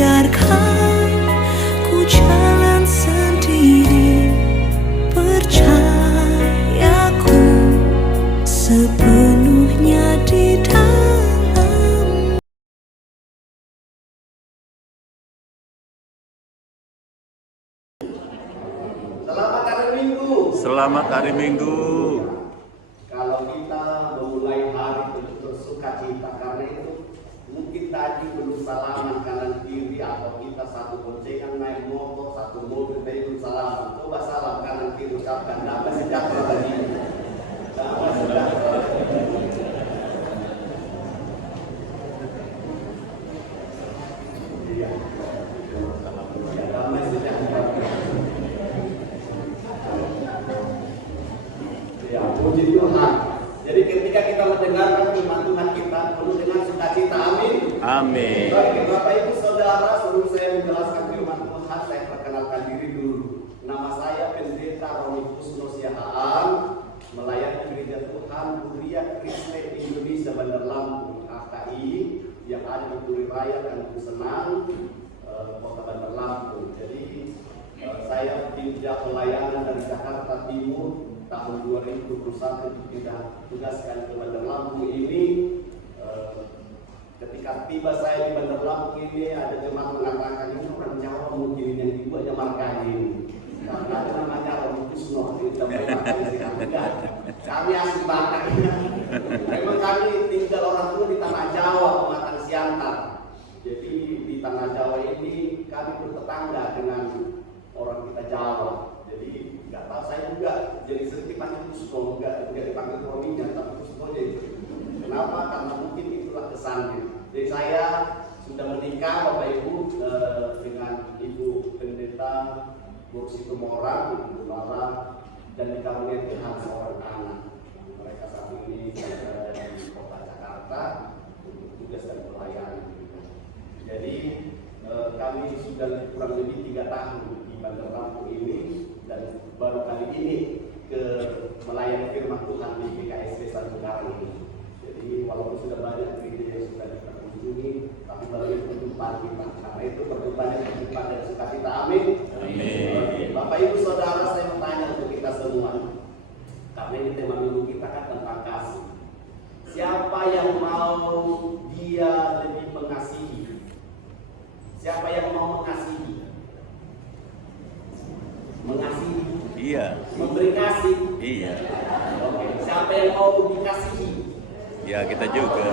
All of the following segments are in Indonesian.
biarkan ku jalan sendiri, percayaku sepenuhnya di dalam. Selamat hari Minggu. Selamat hari Minggu. Kalau kita memulai hari penuh bersukacita, karena itu mungkin tadi belum salaman kanan kiri, atau kita satu boncengan naik motor, satu mobil, tapi belum salaman. Coba salam kanan kiri, ucapkan damai sejahtera bagi kita. Damai sejahtera. Iya. Ya, damai sejahtera. Ya, puji Tuhan. Jadi ketika kita mendengarkan firman Tuhan, kita perlu dengan sukacita. Amin. Amin. Baik, Bapak Ibu Saudara, sebelum saya menjelaskan firman Tuhan, saya perkenalkan diri dulu. Nama saya Pendeta Roni Kusno Siahaan, melayani Gereja Tuhan Huria Kristen Indonesia Bandar Lampung (HKI) yang ada di Puri Raya dan Senang, Kota Bandar Lampung. Jadi saya pindah pelayanan dari Jakarta Timur tahun 2021 untuk ditugaskan ke Bandar Lampung ini. Ketika tiba saya di Bandar Lampung ini, ada jemaat mengatakan ini orang Jawa mungkin yang dibuatnya markanya ini. Karena ada namanya Roni Kusno, itu kami asli Batak. Memang kami tinggal orang tua di tanah Jawa, Pematang Siantar. Jadi di tanah Jawa ini kami bertetangga dengan orang kita Jawa. Jadi nggak tahu, saya juga jadi sering dipanggil Kusno, nggak dipanggil Roninya, tapi Kusno jadi. Kenapa? Karena mungkin itulah kesannya. Jadi saya sudah menikah, Bapak Ibu, dengan Ibu Pendeta Bursi Tumorang, Ibu Gembala, dan dikaruniai Tuhan seorang anak. Mereka saat ini berada di kota Jakarta untuk tugas dan pelayanan. Jadi kami sudah kurang lebih 3 tahun di Bandar Lampung ini, dan baru kali ini ke melayani firman Tuhan di PKSD Satu Karang ini. Jadi walaupun sudah banyak gereja yang sudah kita kunjungi, tapi baru ini perjumpaan kita. Karena itu perjumpaan yang perjumpaan dan sukacita. Amin. Amin. Bapak Ibu Saudara, saya mau tanya untuk kita semua, karena ini tema minggu kita kan tentang kasih. Siapa yang mau dia lebih mengasihi? Siapa yang mau mengasihi? Mengasihi. Iya. Memberi kasih. Iya. Oke. Siapa yang mau dikasihi? Ya, kita juga.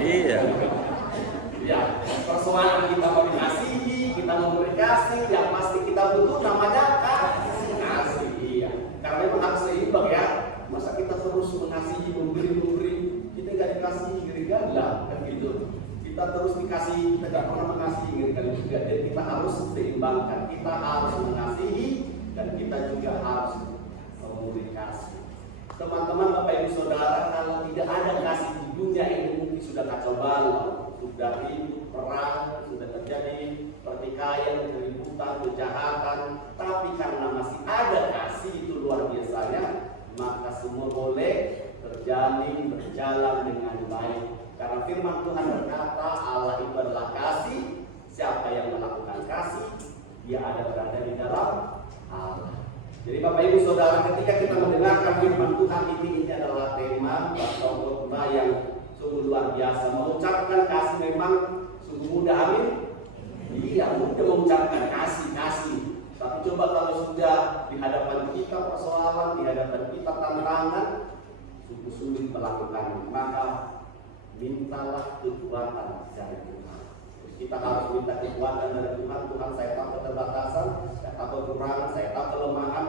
Iya. Ya, persoalan kita mau dikasihi, kita memberi kasih, yang pasti kita butuh namanya kasih. Iya. Karena memang harus seimbang ya. Masa kita terus mengasihi, memberi, kita nggak dikasihi, ngeri ganda, kan gitu. Kita terus dikasih, kita nggak pernah mengasihi, ngeri ganda juga. Jadi kita harus seimbangkan. Kita harus mengasihi dan kita juga harus memberi kasih. Teman-teman, Bapak Ibu Saudara, kalau tidak ada kasih di dunia ini mungkin sudah kacau balau, sudah ribut, perang, sudah terjadi pertikaian, keributan, kejahatan. Tapi karena masih ada kasih itu luar biasanya, maka semua boleh terjalin, berjalan dengan baik. Karena firman Tuhan berkata, Allah itu adalah kasih. Siapa yang melakukan kasih, dia ada berada di dalam Allah. Jadi Bapak Ibu Saudara, ketika kita mendengarkan firman Tuhan ini adalah tema atau khotbah yang sungguh luar biasa. Mengucapkan kasih memang sungguh mudah, amin. Iya, mudah mengucapkan kasih. Tapi coba kalau sudah di hadapan kita persoalan, di hadapan kita tantangan, sungguh sulit melakukannya. Maka mintalah kekuatan dari Tuhan. Kita harus minta kekuatan dari Tuhan. Tuhan, saya tahu keterbatasan, saya tahu kekurangan, saya tahu kelemahan.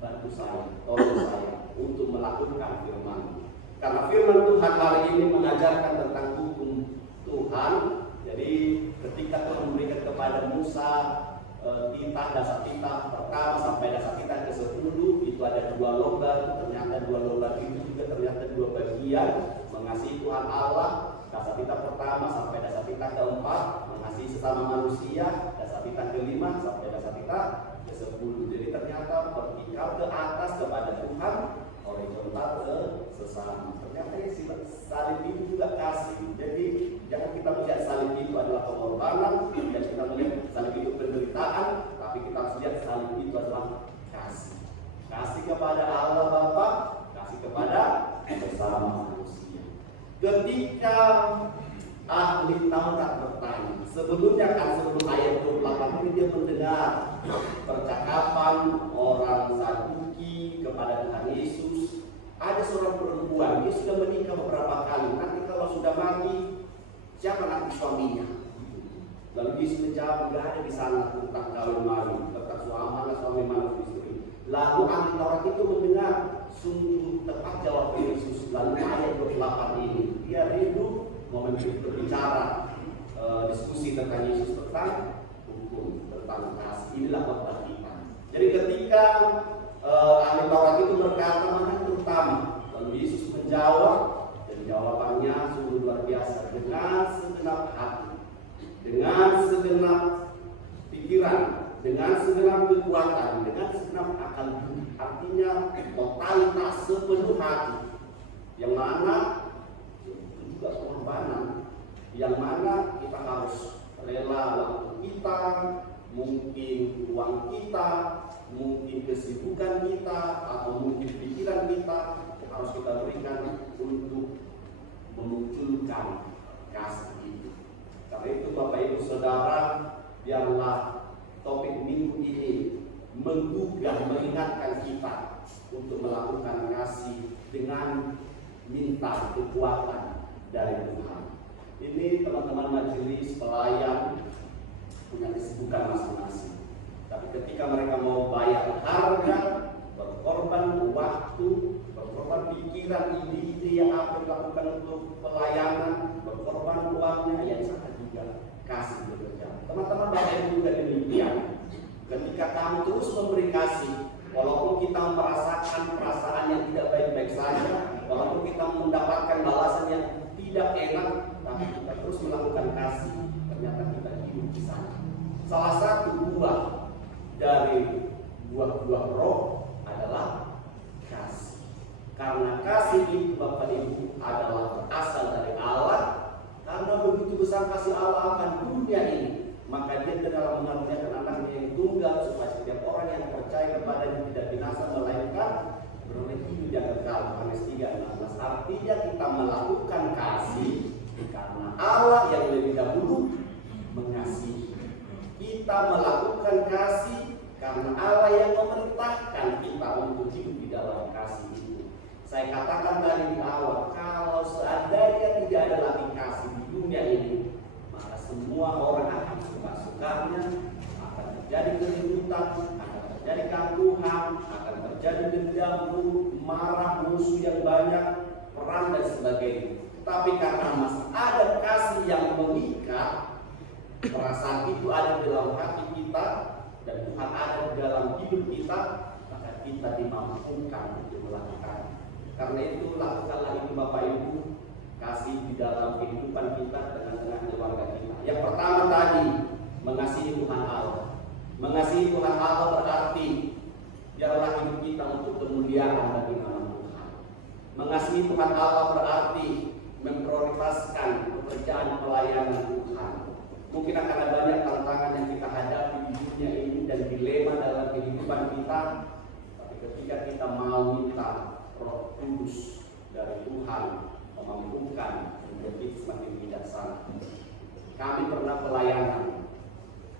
Bantu saya, tolong saya untuk melakukan firman. Karena firman Tuhan hari ini mengajarkan tentang hukum Tuhan. Jadi ketika Tuhan memberikan kepada Musa titah, dasar titah pertama sampai dasar titah ke-10, itu ada 2 logat. Ternyata 2 logat itu juga ternyata 2 bagian. Mengasihi Tuhan Allah, dasar titah pertama sampai dasar titah ke-4, mengasihi sesama manusia, dasar titah ke-5 sampai dasar titah ke-10. Jadi ternyata vertikal ke atas kepada Tuhan, horizontal ke sesama. Ternyata salib itu juga kasih. Jadi jangan kita melihat salib itu adalah pengorbanan, dan kita melihat salib itu penderitaan, tapi kita harus lihat salib itu adalah kasih. Kasih kepada Allah Bapa, kasih kepada sesama manusia. Ketika ahli Taurat bertanya, sebelumnya kan sebelum ayat 28 ini dia mendengar percakapan orang Saduki kepada Tuhan Yesus. Ada seorang perempuan, dia sudah menikah beberapa kali. Nanti kalau sudah mati, siapa nanti suaminya? Lalu Yesus menjawab, tidak ada di sana tentang kawin mawin, tentang suami mana istri. Lalu ahli Taurat itu mendengar, sungguh tepat jawab Yesus. Lalu ayat 28 ini, dia rindu mau berbicara diskusi tentang Yesus, tentang hukum, tentang kasih. Inilah khotbah kita. Jadi ketika ahli Taurat itu berkata mana terutama, lalu Yesus menjawab, dan jawabannya sungguh luar biasa. Dengan segenap hati, dengan segenap pikiran, dengan segenap kekuatan, dengan segenap akal budi, artinya totalitas sepenuh hati, yang mana itu juga pengorbanan, yang mana kita harus rela waktu kita, mungkin uang kita, mungkin kesibukan kita, atau mungkin pikiran kita, harus kita berikan untuk memunculkan kasih itu. Karena itu Bapak Ibu Saudara, biarlah topik minggu ini menggugah, mengingatkan kita untuk melakukan kasih dengan minta kekuatan dari Tuhan. Ini teman-teman majelis pelayan punya kesibukan masing-masing. Tapi ketika mereka mau bayar harga, berkorban waktu, berkorban pikiran, ide-ide yang akan dilakukan untuk pelayanan, berkorban uangnya, yang sangat juga kasih bekerja. Teman-teman Bapak Ibu juga demikian. Ketika kamu terus memberi kasih, walaupun kita merasakan perasaan yang tidak baik-baik saja, walaupun kita mendapatkan balasan yang tidak enak, tapi kita terus melakukan kasih, ternyata kita hidup di sana. Salah satu buah dari buah-buah roh adalah kasih. Karena kasih itu Bapak Ibu adalah berasal dari Allah. Karena begitu besar kasih Allah akan dunia ini, maka dia telah mengaruniakan anaknya yang tunggal, supaya setiap orang yang percaya kepadanya tidak binasa, melainkan beroleh hidup yang kekal. Yohanes 3:16. Artinya kita melakukan kasih karena Allah yang lebih dahulu mengasihi. Kita melakukan kasih karena Allah yang memerintahkan kita untuk hidup di dalam kasih itu. Saya katakan tadi di awal, kalau seandainya tidak ada lagi kasih di dunia ini, maka semua orang akan suka-sukanya, akan terjadi keributan, akan terjadi keangkuhan, akan terjadi dendam, marah, musuh yang banyak, perang dan sebagainya. Tapi karena masih ada kasih yang mengikat, perasaan itu ada di dalam hati kita, dan Tuhan ada di dalam hidup kita, maka kita dimampukan untuk melakukan. Karena itu lakukanlah itu Bapak Ibu, kasih di dalam kehidupan kita dengan keluarga kita. Yang pertama tadi, mengasihi Tuhan Allah. Mengasihi Tuhan Allah berarti biarlah hidup kita untuk kemuliaan bagi nama Tuhan. Mengasihi Tuhan Allah berarti memprioritaskan pekerjaan pelayanan Tuhan. Mungkin akan ada banyak tantangan yang kita hadapi di dunia ini dan dilema dalam kehidupan kita. Tapi ketika kita mau minta Roh Kudus dari Tuhan memampukan untuk kita semakin bijaksana. Kami pernah pelayanan,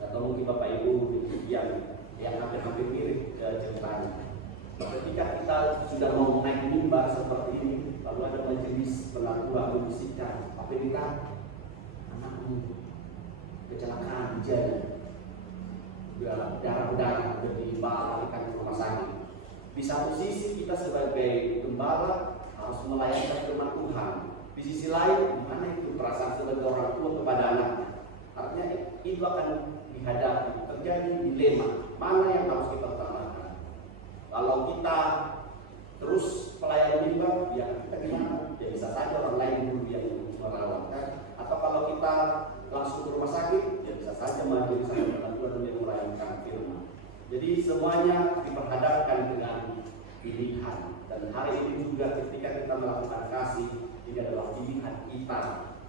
atau mungkin Bapak Ibu yang hampir mirip ceritanya. Ketika kita sudah mau naik mimbar seperti ini, lalu ada majelis penatua membisikkan, apa ini kan anakmu kecelakaan jadi darah berdarah dibalikan ke rumah sakit. Di satu sisi kita sebagai gembala harus melayani firman Tuhan. Di sisi lain, mana itu perasaan sebagai orang tua kepada anaknya? Artinya itu akan dihadapi, terjadi dilema. Mana yang harus kita utamakan? Kalau kita terus pelayanan mimbar, ya kita gimana? Ya bisa saja orang lain dulu yang merawat, kan? Atau kalau kita langsung ke rumah sakit, ya bisa saja majelis penatua yang melayani firman. Jadi semuanya diperhadapkan dengan pilihan. Dan hari ini juga ketika kita melakukan kasih, ini adalah pilihan kita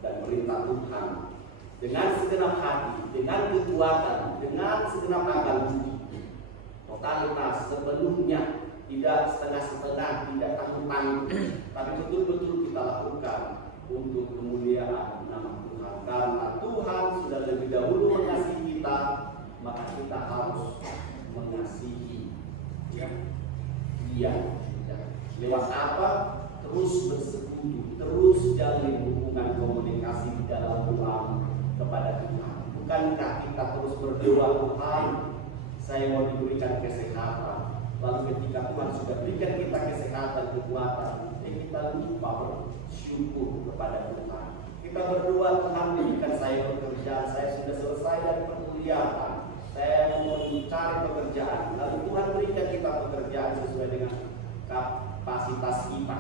dan perintah Tuhan. dengan segenap hati, dengan kekuatan, dengan segenap akal budi, totalitas sepenuhnya, tidak setengah-setengah, tidak tanggung-tanggung, tapi betul-betul kita lakukan untuk kemuliaan nama Tuhan. Karena Tuhan sudah lebih dahulu mengasihi kita, maka kita harus mengasihi Dia. Lewat apa? Terus bersekutu, terus jalin hubungan komunikasi di dalam doa kepada Tuhan. Bukankah kita terus berdoa, Tuhan, saya mau diberikan kesehatan. Lalu ketika Tuhan sudah berikan kita kesehatan, kekuatan, kita lupa bersyukur kepada Tuhan. Kita berdoa, Tuhan berikan saya pekerjaan, saya sudah selesai dari perkuliahan, saya mau mencari pekerjaan. Lalu Tuhan berikan kita pekerjaan sesuai dengan kapasitas kita.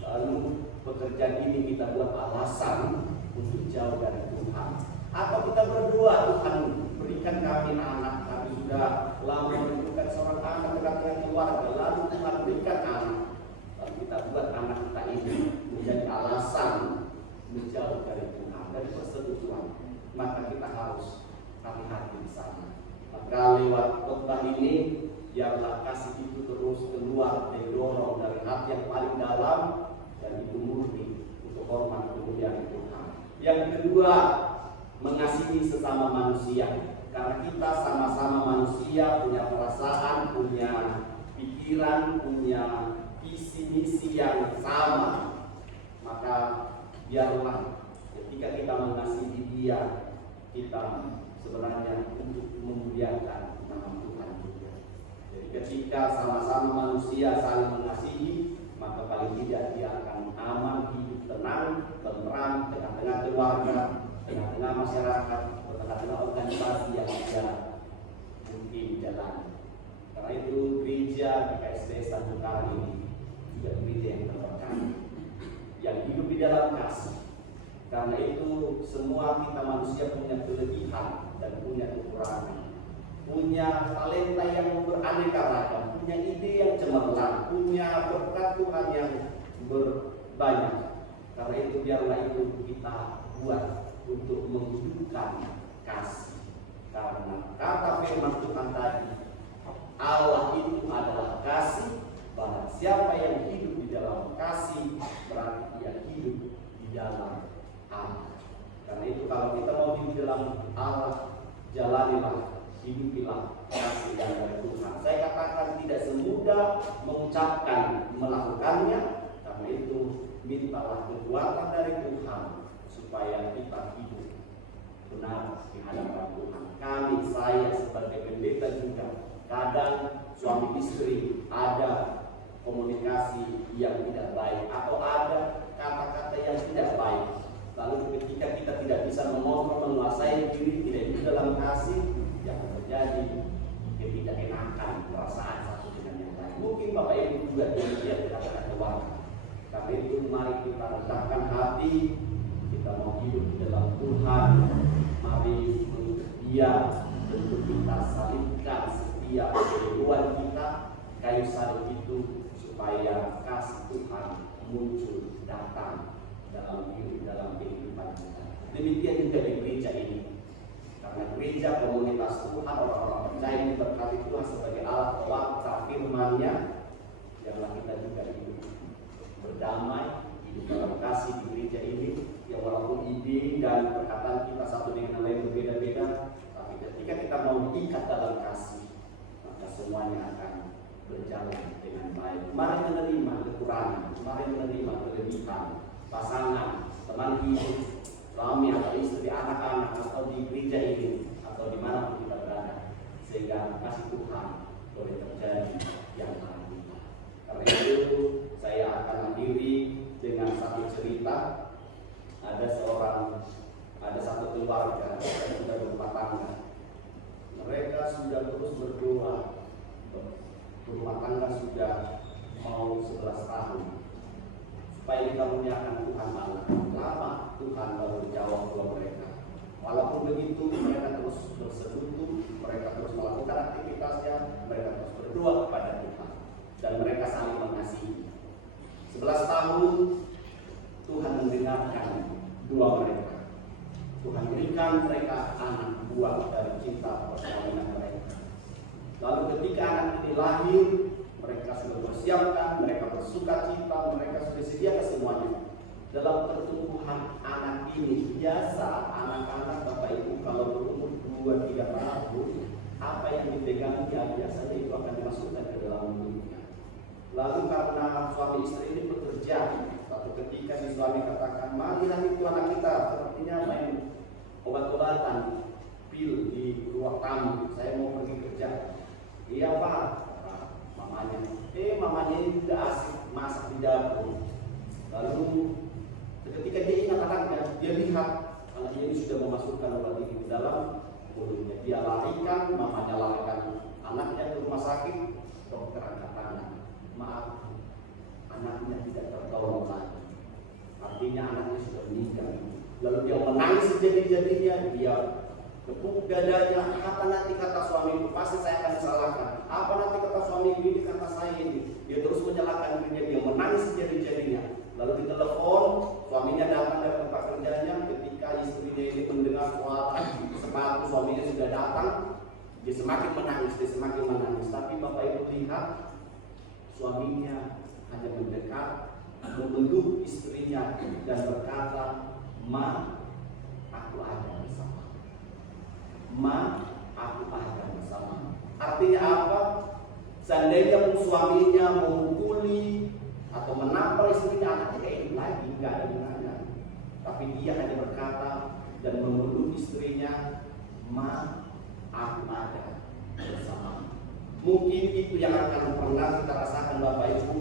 Lalu pekerjaan ini kita buat alasan untuk jauh dari Tuhan. Atau kita berdoa, Tuhan berikan kami anak, kami sudah lama menentukan seorang anak dekat dengan keluarga, lalu Tuhan berikan anak. Lalu kita buat anak kita ini menjadi alasan menjauh dari Tuhan, dari persekutuan. Maka kita harus hati-hati di sana. Maka lewat khotbah ini, biarlah kasih itu terus keluar, didorong dari hati yang paling dalam, dan itu murni untuk hormat kemuliaan Tuhan. Yang kedua, mengasihi sesama manusia. Karena kita sama-sama manusia, punya perasaan, punya pikiran, punya visi misi yang sama. Maka biarlah ketika kita mengasihi Dia, kita sebenarnya untuk memuliakan nama Tuhan juga. Jadi ketika sama-sama manusia saling mengasihi, maka paling tidak dia akan aman, hidup tenang, tentram, tengah-tengah keluarga, tengah-tengah masyarakat, tengah-tengah organisasi yang dia mungkin jalan. Karena itu gereja GKSD Tanjung Karang ini juga gereja yang terberkati, yang hidup di dalam kasih. Karena itu semua kita manusia punya kelebihan dan punya kekurangan, punya talenta yang beraneka ragam, punya ide yang cemerlang, punya berkat Tuhan yang berbanyak. Karena itu biarlah itu kita buat untuk menghidupkan kasih. Karena kata firman Tuhan tadi, Allah itu adalah kasih. Barang siapa yang hidup di dalam kasih, berarti dia hidup di dalam Allah. Karena itu kalau kita mau hidup di dalam Allah, jalanilah, hidupilah kasih yang dari Tuhan. Saya katakan tidak semudah mengucapkan, melakukannya. Karena itu mintalah kekuatan dari Tuhan supaya kita hidup benar di hadapan Tuhan. Kami, saya sebagai pendeta juga, kadang suami istri ada komunikasi yang tidak baik atau ada kata-kata yang tidak baik. Lalu ketika kita tidak bisa mengontrol, menguasai diri, tidak hidup dalam kasih, yang terjadi ketidakenakan perasaan satu dengan yang lain. Mungkin Bapak Ibu juga demikian kata-kata keluarga. Tapi itu mari kita rendahkan hati, kita mau hidup di dalam Tuhan. Mari menuntut Dia, untuk kita salibkan setiap kehidupan kita, kayu salib itu, supaya kasih Tuhan muncul, datang dalam diri, dalam kehidupan kita. Demikian juga di gereja ini. Karena gereja komunitas Tuhan, orang-orang percaya ini berkati Tuhan sebagai alat pelaksanaan firman-Nya. Biarlah kita juga hidup berdamai, hidup dalam kasih di gereja ini. Yang walaupun ide dan perkataan kita satu dengan yang lain berbeda-beda, tapi ketika kita mau diikat dalam kasih, maka semuanya akan berjalan dengan baik. Mari menerima kekurangan, mari menerima kelebihan pasangan, teman hidup, suami atau istri, anak-anak, atau di gereja ini, atau dimanapun kita berada, sehingga kasih Tuhan boleh terjadi yang lain. Karena itu saya akan mengakhiri dengan satu cerita. Ada satu keluarga yang sudah berumah tangga. Mereka sudah terus berdoa, berumah tangga sudah mau 11 tahun. Supaya dikaruniakan Tuhan Allah. Lama Tuhan baru jawab doa mereka. Walaupun begitu, mereka terus bersekutu, mereka terus melakukan aktivitasnya, mereka terus berdoa kepada Tuhan, dan mereka saling mengasihi. 11 tahun Tuhan mendengarkan doa mereka. Tuhan berikan mereka anak buah dari cinta perkawinan mereka. Lalu ketika anak ini lahir, mereka sudah bersiapkan, mereka bersuka cita, mereka sudah sediakan semuanya. Dalam pertumbuhan anak ini, biasa anak-anak Bapak Ibu kalau berumur 2-3 tahun, apa yang dipegang dia biasanya itu akan dimasukkan ke dalam mulutnya. Lalu karena suami istri ini bekerja, suatu ketika si suami katakan, marilah itu anak kita, sepertinya main obat-obatan, pil di ruang tamu, saya mau pergi kerja. Iya Pak, mamanya. Mamanya ini tidak asik masak di dapur. Lalu ketika dia ingat anaknya, dia lihat anaknya ini sudah memasukkan obat ini ke dalam mulutnya. Dia larikan, mamanya larikan anaknya ke rumah sakit. Dokter angkat tangan, maaf, anaknya tidak tertolong lagi. Artinya anaknya sudah meninggal. Lalu dia menangis sejadi-jadinya, dia tepuk dadanya. Apa nanti kata suamiku? Pasti saya akan disalahkan. Apa nanti kata suamiku ini, kata saya ini? Dia terus menyalahkan dirinya, dia menangis sejadi-jadinya. Lalu ditelepon, suaminya datang dari tempat kerjanya. Ketika istrinya ini mendengar suara sepatu suaminya sudah datang, dia semakin menangis, Tapi Bapak Ibu lihat, suaminya hanya mendekat, memeluk istrinya dan berkata, Ma, aku ada bersama. Ma, aku ada bersama. Artinya apa? Seandainya pun suaminya memukuli atau menampar istrinya, anaknya kayak hidup lagi, nggak ada gunanya. Tapi dia hanya berkata dan memeluk istrinya, Ma, aku ada bersama. Mungkin itu yang akan pernah kita rasakan Bapak Ibu.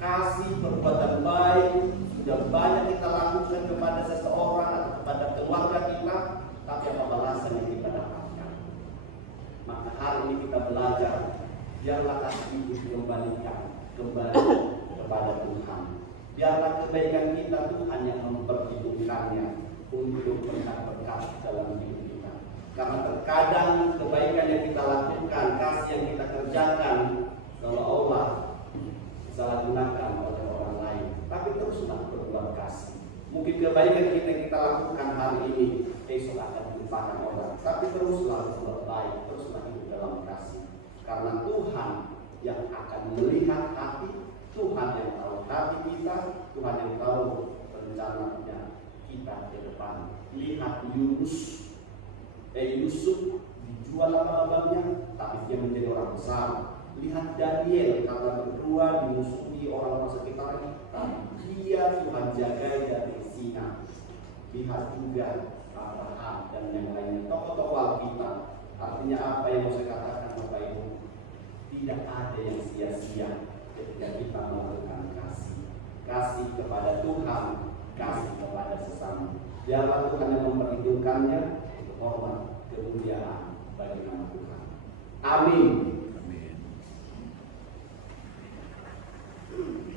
Kasih perbuatan baik sudah banyak kita lakukan kepada seseorang atau kepada keluarga kita, tapi apa balasan yang kita dapatkan? Maka hari ini kita belajar, biarlah kasih itu dikembalikan kembali kepada Tuhan. Biarlah kebaikan kita Tuhan yang memperhitungkannya untuk berkat-berkat dalam hidup kita. Karena terkadang kebaikan yang kita lakukan, kasih yang kita kerjakan, seolah-olah disalahgunakan oleh orang lain. Tapi teruslah berbuat kasih. Mungkin kebaikan kita lakukan hari ini, besok akan dilupakan orang. Tapi teruslah berbuat baik, teruslah hidup dalam kasih. Karena Tuhan yang akan melihat hati, Tuhan yang tahu hati kita, Tuhan yang tahu rencananya kita ke depan. Lihat Yusuf dijual abang-abangnya, tapi dia menjadi orang besar. Lihat Daniel, karena berdua dimusuhi orang-orang sekitarnya, tapi dia Tuhan jagai dari Sina. Lihat juga Abraham dan yang lainnya, tokoh-tokoh Alkitab. Artinya apa yang mau saya katakan Bapak Ibu? Tidak ada yang sia-sia ketika kita melakukan kasih kepada Tuhan, kasih kepada sesama. Biarlah Tuhan yang memperhitungkannya untuk hormat kemuliaan bagi nama Tuhan. Amin. Terima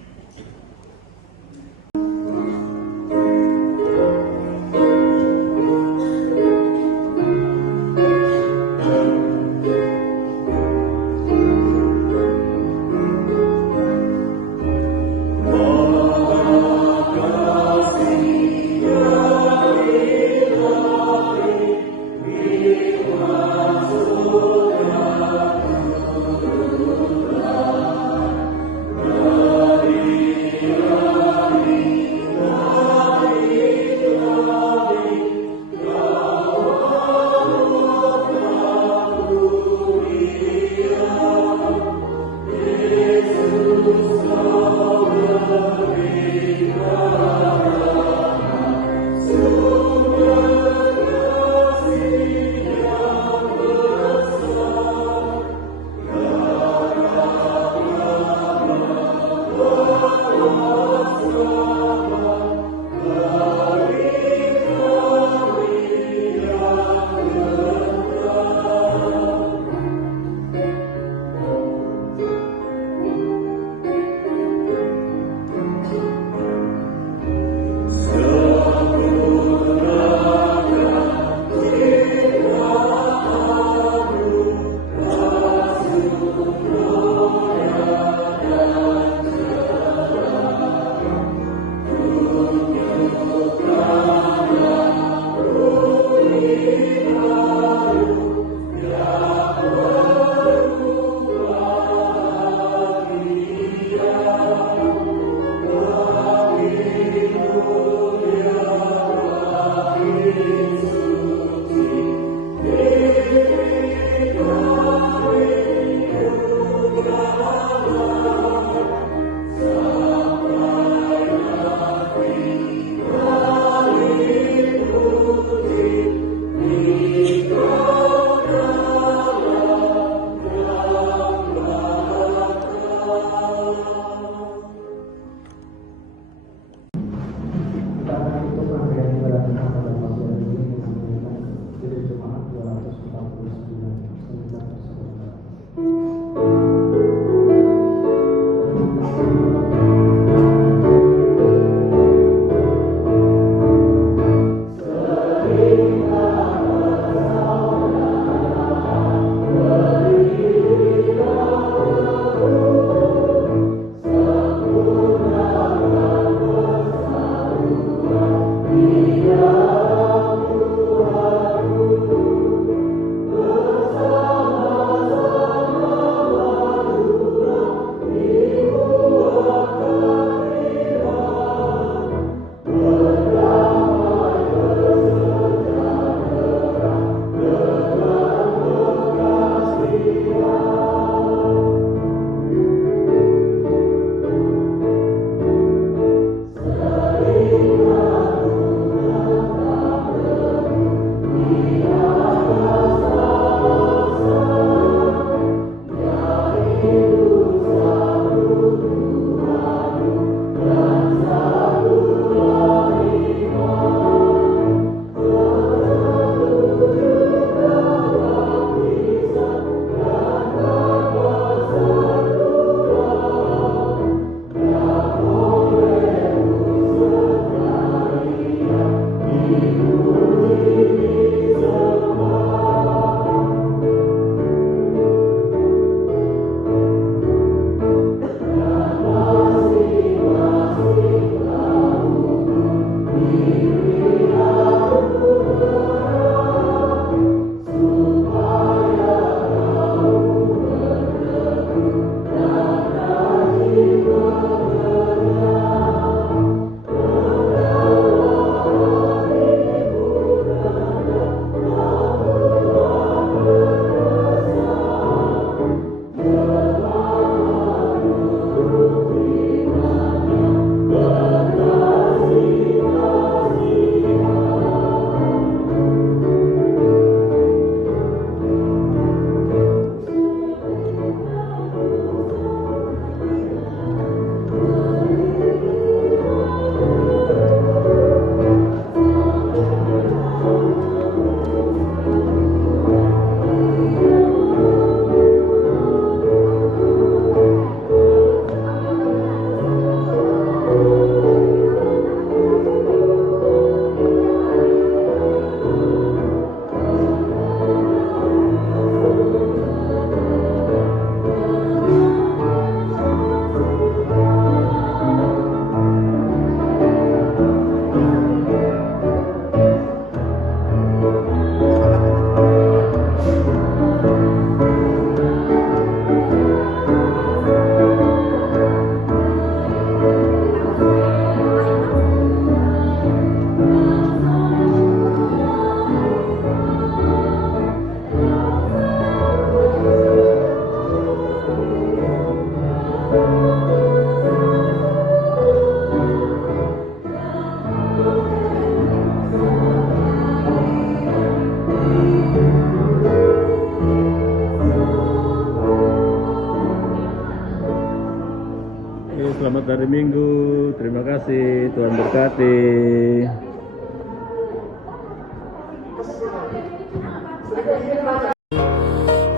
Selamat hari Minggu. Terima kasih. Tuhan berkati.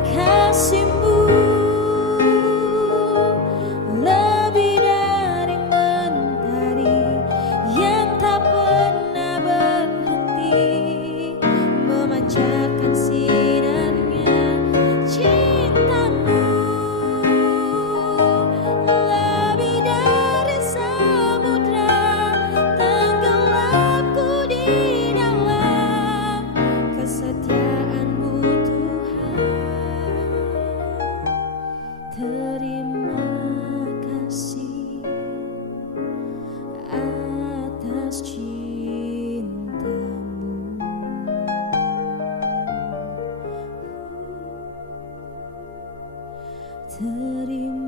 Kasihmu lebih dari mentari yang tak pernah berhenti memancarkan sinarnya. Cintamu lebih dari samudra, tenggelamku di dalam kesetiaan-Mu Tuhan. Terima kasih atas cinta-Mu. Terima